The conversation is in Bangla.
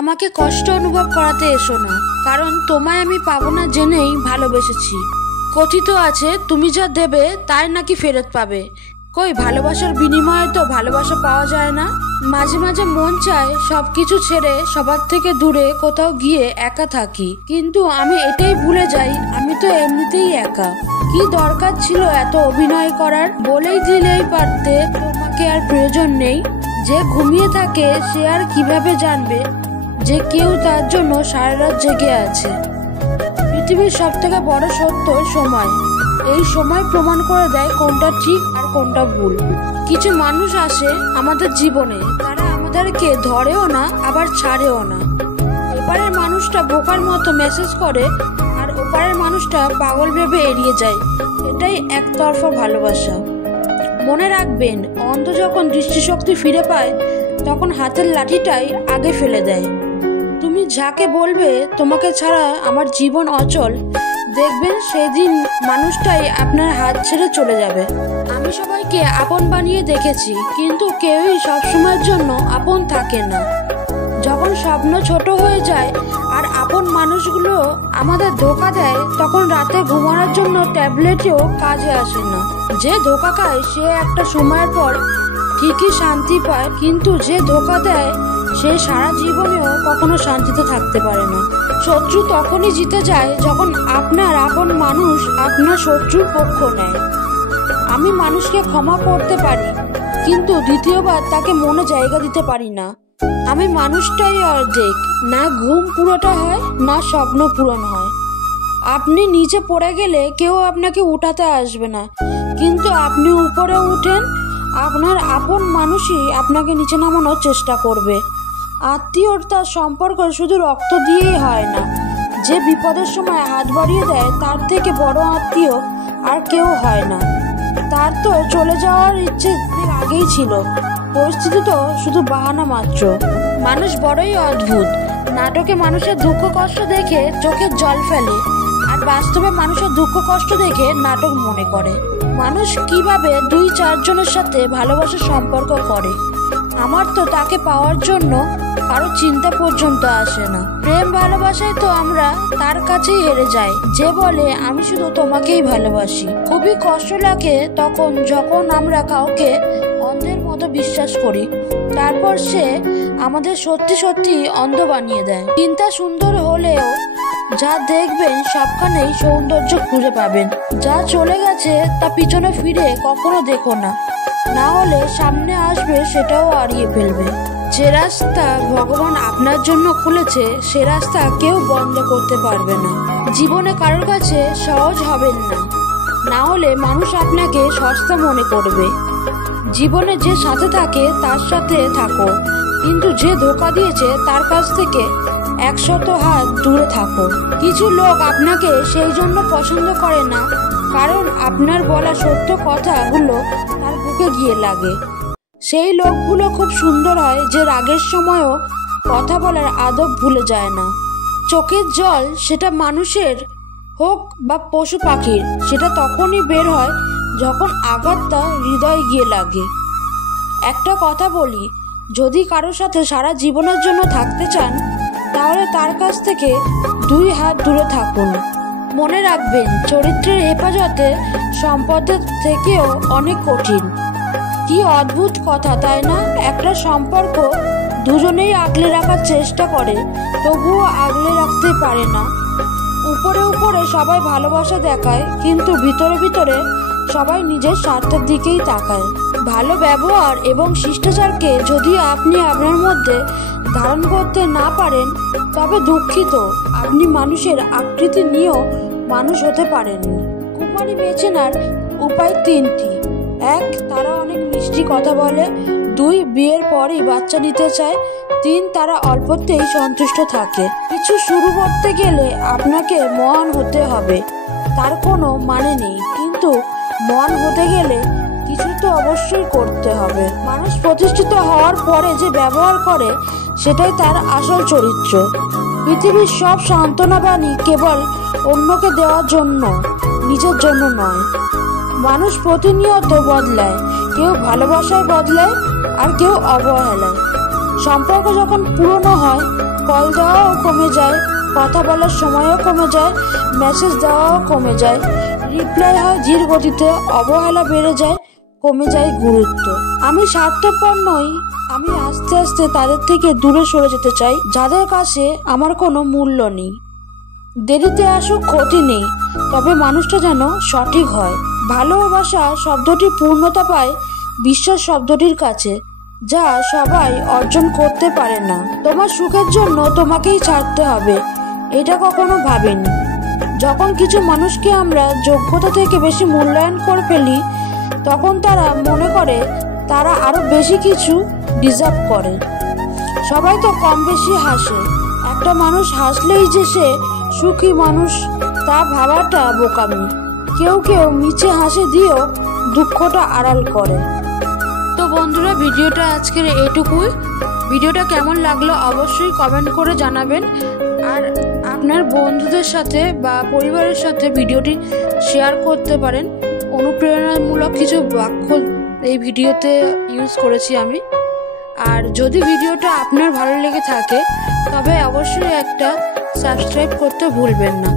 আমাকে কষ্ট অনুভব করাতে এসো না, কারণ তোমায় আমি পাবো না জেনেই ভালোবেসেছি। কথিত আছে তুমি যা দেবে তাই নাকি ফেরত পাবে। কই ভালোবাসার বিনিময়ে তো ভালোবাসা পাওয়া যায় না। মাঝে মাঝে মন চায় সবকিছু ছেড়ে সবার থেকে দূরে কোথাও গিয়ে একা থাকি, কিন্তু আমি এটাই ভুলে যাই আমি তো এমনিতেই একা। কি দরকার ছিল এত অভিনয় করার? বলেই দিলেই পারতে তোমাকে আর প্রয়োজন নেই। যে ঘুমিয়ে থাকে সে আর কিভাবে জানবে যে কেউ তার জন্য সারা রাত জেগে আছে। পৃথিবীর সব থেকে বড় সত্য সময়। এই সময় প্রমাণ করে দেয় কোনটা ঠিক আর কোনটা ভুল। কিছু মানুষ আসে আমাদের জীবনে, তারা আমাদেরকে ধরেও না আবার ছাড়েও না। এপারের মানুষটা বোকার মতো মেসেজ করে আর ওপারের মানুষটা পাগল ভেবে এড়িয়ে যায়। এটাই একতরফা ভালোবাসা। মনে রাখবেন, অন্ধ যখন দৃষ্টিশক্তি ফিরে পায় তখন হাতের লাঠিটাই আগে ফেলে দেয়। তুমি যাকে বলবে তোমাকে ছাড়া আমার জীবন অচল, দেখবেন সেই দিন মানুষটাই আপনার হাত ছেড়ে চলে যাবে। আমি সবাইকে আপন বানিয়ে দেখেছি, কিন্তু কেউই সবসময়ের জন্য আপন থাকে না। যখন স্বপ্ন ছোট হয়ে যায় আর আপন মানুষগুলো আমাদের ধোঁকা দেয়, তখন রাতে ঘুমানোর জন্য ট্যাবলেটেও কাজে আসে না। যে ধোঁকা খায় সে একটা সময়ের পর ঠিকই শান্তি পায়, কিন্তু যে ধোঁকা দেয় সে সারা জীবনেও কখনো শান্তিতে থাকতে পারে না। শত্রু তখনই জিতে যায় যখন আপনার আপন মানুষ আপনার শত্রুর পক্ষ নেয়। আমি মানুষকে ক্ষমা করতে পারি, কিন্তু দ্বিতীয়বার তাকে মনে জায়গা দিতে পারি না। আমি মানুষটাই অর্ধেক, না ঘুম পুরোটা হয় না স্বপ্ন পূরণ হয়। আপনি নিচে পড়ে গেলে কেউ আপনাকে উঠাতে আসবে না, কিন্তু আপনি উপরে উঠেন, আপনার আপন মানুষই আপনাকে নিচে নামানোর চেষ্টা করবে। আত্মীয়তার সম্পর্ক শুধু রক্ত দিয়েই হয় না। যে বিপদের সময় হাত বাড়িয়ে দেয় তার থেকে বড় আত্মীয় আর কেউ হয় না। তার তো চলে যাওয়ার ইচ্ছে আগেই ছিল, পরিস্থিতি তো শুধু বাহানা মাত্র। মানুষ বড়ই অদ্ভুত। নাটকে মানুষের দুঃখ কষ্ট দেখে চোখের জল ফেলে, আর বাস্তবে মানুষের দুঃখ কষ্ট দেখে নাটক মনে করে। মানুষ কিভাবে 2-4 জনের সাথে ভালোবাসার সম্পর্ক করে, আমার তো তাকে পাওয়ার জন্য কারো চিন্তা পর্যন্ত আসে না। প্রেম ভালোবাসায় তো আমরা তার কাছেই হেরে যাই যে বলে আমি শুধু তোমাকেই ভালোবাসি। খুবই কষ্ট লাগে তখন যখন আমরা কাউকে অন্ধের মতো বিশ্বাস করি, তারপর সে আমাদের সত্যি সত্যি অন্ধ বানিয়ে দেয়। চিন্তা সুন্দর হলেও যা দেখবেন সবখানেই সৌন্দর্য খুঁজে পাবেন। যা চলে গেছে তা পিছনে ফিরে কখনো দেখো না, না হলে সামনে আসবে সেটাও হারিয়ে ফেলবে। যে রাস্তা ভগবান আপনার জন্য খুলেছে সে রাস্তা কেউ বন্ধ করতে পারবে না। জীবনে কারোর কাছে সহজ হবেন না, না হলে মানুষ আপনাকে সস্তা মনে করবে। জীবনে যে সাথে থাকে তার সাথে থাকো, কিন্তু যে ধোঁকা দিয়েছে তার কাছ থেকে 100 হাত দূরে থাকো। কিছু লোক আপনাকে সেই জন্য পছন্দ করে না কারণ আপনার বলা সত্য কথাগুলো তার বুকে গিয়ে লাগে। সেই লোকগুলো খুব সুন্দর হয় যে রাগের সময়ও কথা বলার আদব ভুলে যায় না। চোখের জল সেটা মানুষের হোক বা পশু পাখির, সেটা তখনই বের হয় যখন আঘাতটা হৃদয়ে গিয়ে লাগে। একটা কথা বলি, যদি কারোর সাথে সারা জীবনের জন্য থাকতে চান তাহলে তার কাছ থেকে 2 হাত দূরে থাকুন। মনে রাখবেন, চরিত্রের হেফাজতে সম্পদের থেকেও অনেক কঠিন। কি অদ্ভুত কথা তাই না? একটা সম্পর্ক দুজনেই আগলে রাখার চেষ্টা করে, তবুও আগলে রাখতে পারে না। উপরে উপরে সবাই ভালোবাসা দেখায়, কিন্তু ভিতরে ভিতরে সবাই নিজের স্বার্থের দিকেই তাকায়। ভালো ব্যবহার এবং শিষ্টাচারকে যদি আপনি আপনার মধ্যে ধারণ করতে না পারেন তবে দুঃখিত, আপনি মানুষের আকৃতি নিয়েও মানুষ হতে পারেন। কুমারী বেছে নেওয়ার উপায় 3টি। 1. তারা অনেক মিষ্টি কথা বলে। 2. বিয়ের পরই বাচ্চা নিতে চায়। 3. তারা অল্পতেই সন্তুষ্ট থাকে। কিছু শুরু করতে গেলে আপনাকে মহান হতে হবে তার কোনো মানে নেই, কিন্তু মহান হতে গেলে কিছু তো অবশ্যই করতে হবে। মানুষ প্রতিষ্ঠিত হওয়ার পরে যে ব্যবহার করে সেটাই তার আসল চরিত্র। পৃথিবীর সব সান্ত্বনা বাণী কেবল অন্যকে দেওয়ার জন্য, নিজের জন্য নয়। মানুষ প্রতিনিয়ত বদলায়, কেউ ভালোবাসায় বদলায় আর কেউ অবহেলায়। সম্পর্ক যখন পুরনো হয়, কল দেওয়াও কমে যায়, কথা বলার সময়ও কমে যায়, মেসেজ দেওয়াও কমে যায়, রিপ্লাই হয় ধীর গতিতে, অবহেলা বেড়ে যায়, কমে যায় গুরুত্ব। আমি স্বার্থপর নই, আমি আস্তে আস্তে তাদের থেকে দূরে সরে যেতে চাই যাদের কাছে আমার কোনো মূল্য নেই। দেরিতে আসুক ক্ষতি নেই, তবে মানুষটা যেন সঠিক হয়। ভালোবাসা শব্দটি পূর্ণতা পায় বিশ্বাস শব্দটির কাছে, যা সবাই অর্জন করতে পারে না। তোমার সুখের জন্য তোমাকেই ছাড়তে হবে, এটা কখনো ভাবেনি। যখন কিছু মানুষকে আমরা যোগ্যতা থেকে বেশি মূল্যায়ন করে ফেলি, তখন তারা মনে করে তারা আরো বেশি কিছু ডিজার্ভ করে। সবাই তো কম বেশি হাসে, একটা মানুষ হাসলেই যে সে সুখী মানুষ তা ভাবাটা বোকামি। কেউ কেউ মিছে হাসি দিয়েও দুঃখটা আড়াল করে। তো বন্ধুরা, ভিডিওটা আজকের এইটুকুই। ভিডিওটা কেমন লাগলো অবশ্যই কমেন্ট করে জানাবেন, আর আপনার বন্ধুদের সাথে বা পরিবারের সাথে ভিডিওটি শেয়ার করতে পারেন। অনুপ্রেরণামূলক কিছু বাক্য এই ভিডিওতে ইউজ করেছি আমি। আর যদি ভিডিওটা আপনার ভালো লেগে থাকে তবে অবশ্যই একটা সাবস্ক্রাইব করতে ভুলবেন না।